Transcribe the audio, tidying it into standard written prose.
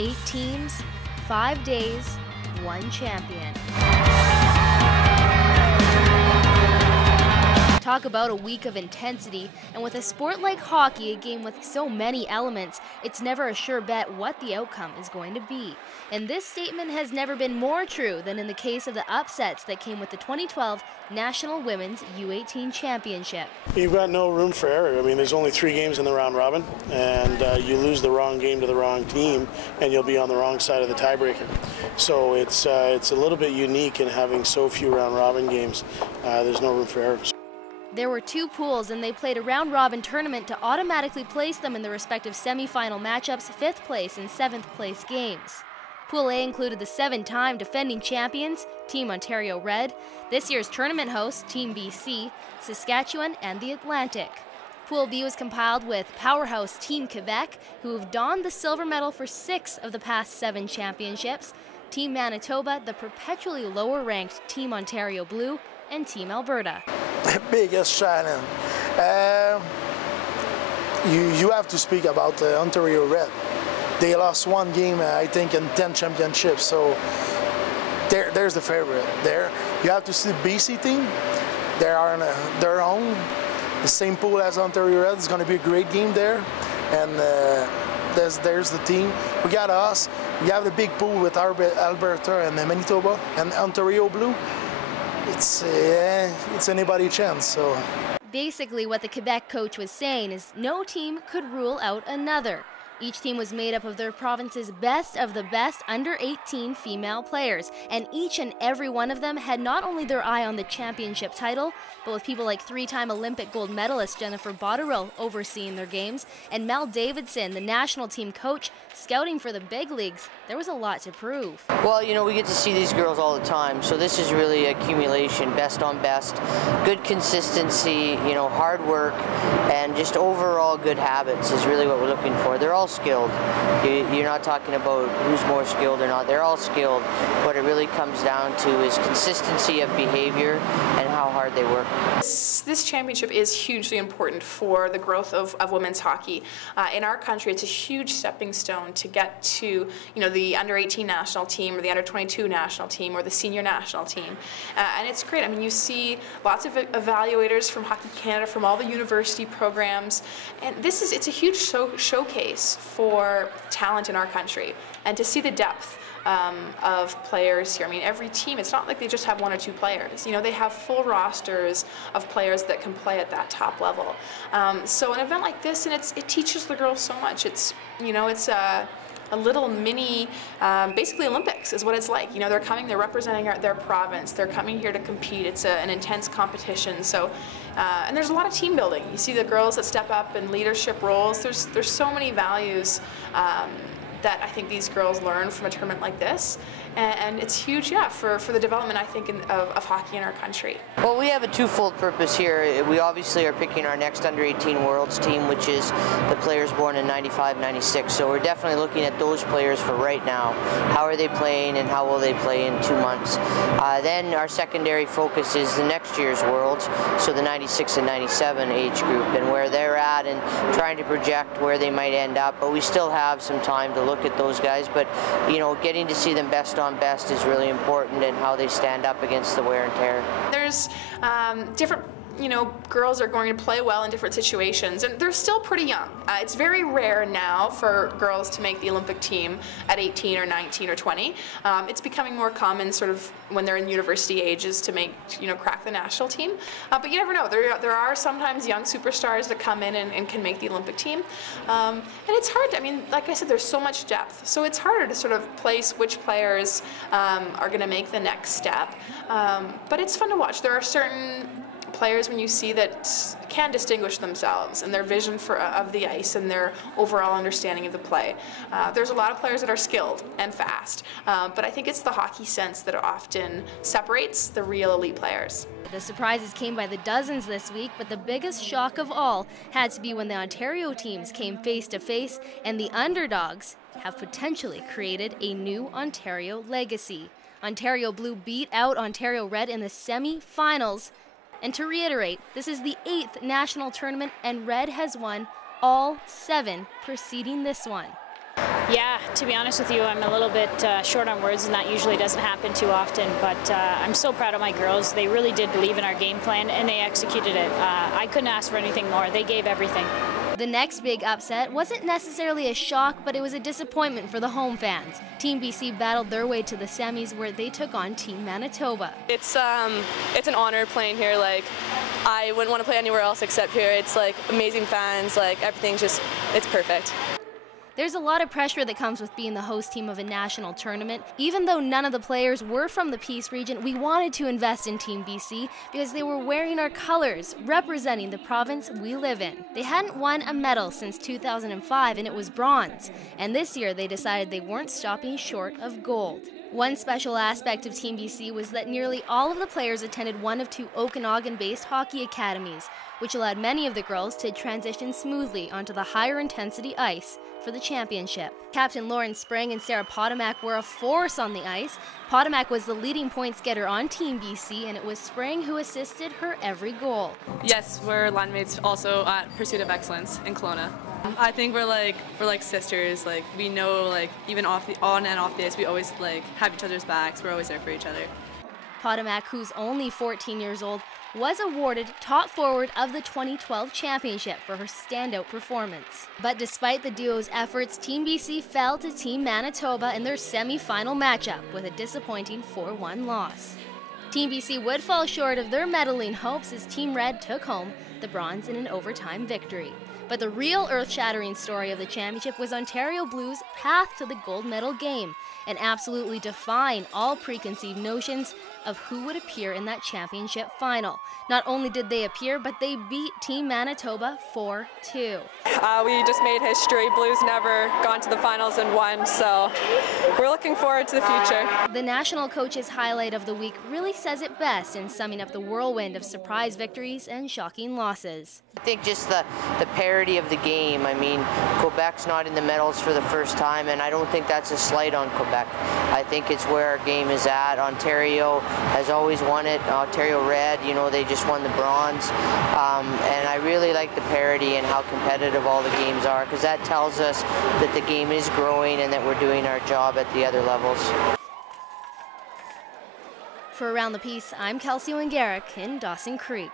8 teams, 5 days, 1 champion. Talk about a week of intensity, and with a sport like hockey, a game with so many elements, it's never a sure bet what the outcome is going to be. And this statement has never been more true than in the case of the upsets that came with the 2012 National Women's U18 Championship. You've got no room for error. I mean, there's only 3 games in the round robin, and you lose the wrong game to the wrong team, and you'll be on the wrong side of the tiebreaker. So it's a little bit unique in having so few round robin games. There's no room for errors. There were 2 pools, and they played a round-robin tournament to automatically place them in the respective semi-final matchups, 5th place and 7th place games. Pool A included the 7-time defending champions, Team Ontario Red, this year's tournament host, Team BC, Saskatchewan, and the Atlantic. Pool B was compiled with powerhouse Team Quebec, who have donned the silver medal for 6 of the past 7 championships, Team Manitoba, the perpetually lower-ranked Team Ontario Blue, and Team Alberta. Biggest challenge. You have to speak about Ontario Red. They lost 1 game, I think, in 10 championships. So there's the favorite there. You have to see the BC team. They are on their own. The same pool as Ontario Red. It's going to be a great game there. And there's the team. We got us. We have the big pool with Alberta and Manitoba and Ontario Blue. It's anybody's chance. So basically, what the Quebec coach was saying is no team could rule out another. Each team was made up of their province's best of the best under-18 female players, and each and every one of them had not only their eye on the championship title, but with people like 3-time Olympic gold medalist Jennifer Botterill overseeing their games, and Mel Davidson, the national team coach, scouting for the big leagues. There was a lot to prove. Well, you know, we get to see these girls all the time, so this is really accumulation, best on best, good consistency, you know, hard work, and just overall good habits is really what we're looking for. They're all skilled. You're not talking about who's more skilled or not. They're all skilled. What it really comes down to is consistency of behavior and how hard they work. This championship is hugely important for the growth of women's hockey. In our country, it's a huge stepping stone to get to, you know, the under-18 national team or the under-22 national team or the senior national team. And it's great. I mean, you see lots of evaluators from Hockey Canada, from all the university programs, and it's a huge showcase for talent in our country, and to see the depth of players here. I mean, every team, it's not like they just have 1 or 2 players. You know, they have full rosters of players that can play at that top level. So an event like this, and it teaches the girls so much. It's, you know, it's a little mini, basically Olympics is what it's like. You know, they're coming, they're representing their province, they're coming here to compete. It's an intense competition. So, and there's a lot of team building. You see the girls that step up in leadership roles. There's so many values that I think these girls learn from a tournament like this, and it's huge, yeah, for the development, I think, of hockey in our country. Well, we have a twofold purpose here. We obviously are picking our next under-18 Worlds team, which is the players born in 95, 96. So we're definitely looking at those players for right now. How are they playing and how will they play in 2 months? Then our secondary focus is the next year's Worlds, so the 96 and 97 age group, and where they're at and trying to project where they might end up. But we still have some time to look at those guys, but you know, getting to see them best on best is really important, and how they stand up against the wear and tear. There's different, you know, girls are going to play well in different situations, and they're still pretty young. It's very rare now for girls to make the Olympic team at 18 or 19 or 20. It's becoming more common sort of when they're in university ages to make, you know, crack the national team. But you never know. There are sometimes young superstars that come in and can make the Olympic team. And it's hard. I mean, like I said, there's so much depth. So it's harder to sort of place which players are going to make the next step. But it's fun to watch. There are certain players when you see that can distinguish themselves and their vision of the ice and their overall understanding of the play. There's a lot of players that are skilled and fast, but I think it's the hockey sense that often separates the real elite players. The surprises came by the dozens this week, but the biggest shock of all had to be when the Ontario teams came face to face, and the underdogs have potentially created a new Ontario legacy. Ontario Blue beat out Ontario Red in the semi-finals. And to reiterate, this is the 8th national tournament, and Red has won all 7 preceding this one. Yeah, to be honest with you, I'm a little bit short on words, and that usually doesn't happen too often, but I'm so proud of my girls. They really did believe in our game plan, and they executed it. I couldn't ask for anything more. They gave everything. The next big upset wasn't necessarily a shock, but it was a disappointment for the home fans. Team BC battled their way to the semis where they took on Team Manitoba. It's an honor playing here. Like, I wouldn't want to play anywhere else except here. It's like amazing fans, like everything's just, it's perfect. There's a lot of pressure that comes with being the host team of a national tournament. Even though none of the players were from the Peace region, we wanted to invest in Team BC because they were wearing our colors, representing the province we live in. They hadn't won a medal since 2005, and it was bronze. And this year they decided they weren't stopping short of gold. One special aspect of Team BC was that nearly all of the players attended one of two Okanagan-based hockey academies, which allowed many of the girls to transition smoothly onto the higher intensity ice for the championship. Captain Lauren Spring and Sarah Potomac were a force on the ice. Potomac was the leading points getter on Team BC, and it was Spring who assisted her every goal. Yes, we're line mates also at Pursuit of Excellence in Kelowna. I think we're like sisters. Like, we know, like, even on and off the ice, we always like have each other's backs. We're always there for each other. Potomac, who's only 14 years old, was awarded top forward of the 2012 championship for her standout performance. But despite the duo's efforts, Team BC fell to Team Manitoba in their semi-final matchup with a disappointing 4-1 loss. Team BC would fall short of their medaling hopes as Team Red took home the bronze in an overtime victory. But the real earth-shattering story of the championship was Ontario Blues' path to the gold medal game, and absolutely defying all preconceived notions of who would appear in that championship final. Not only did they appear, but they beat Team Manitoba 4-2. We just made history. Blues never gone to the finals and won, so we're looking forward to the future. The national coach's highlight of the week really says it best in summing up the whirlwind of surprise victories and shocking losses. I think just the parity of the game. I mean, Quebec's not in the medals for the first time, and I don't think that's a slight on Quebec. I think it's where our game is at. Ontario has always won it. Ontario Red, you know, they just won the bronze. And I really like the parity and how competitive all the games are, because that tells us that the game is growing and that we're doing our job at the other levels. For Around the Piece, I'm Kelsey Wingerak in Dawson Creek.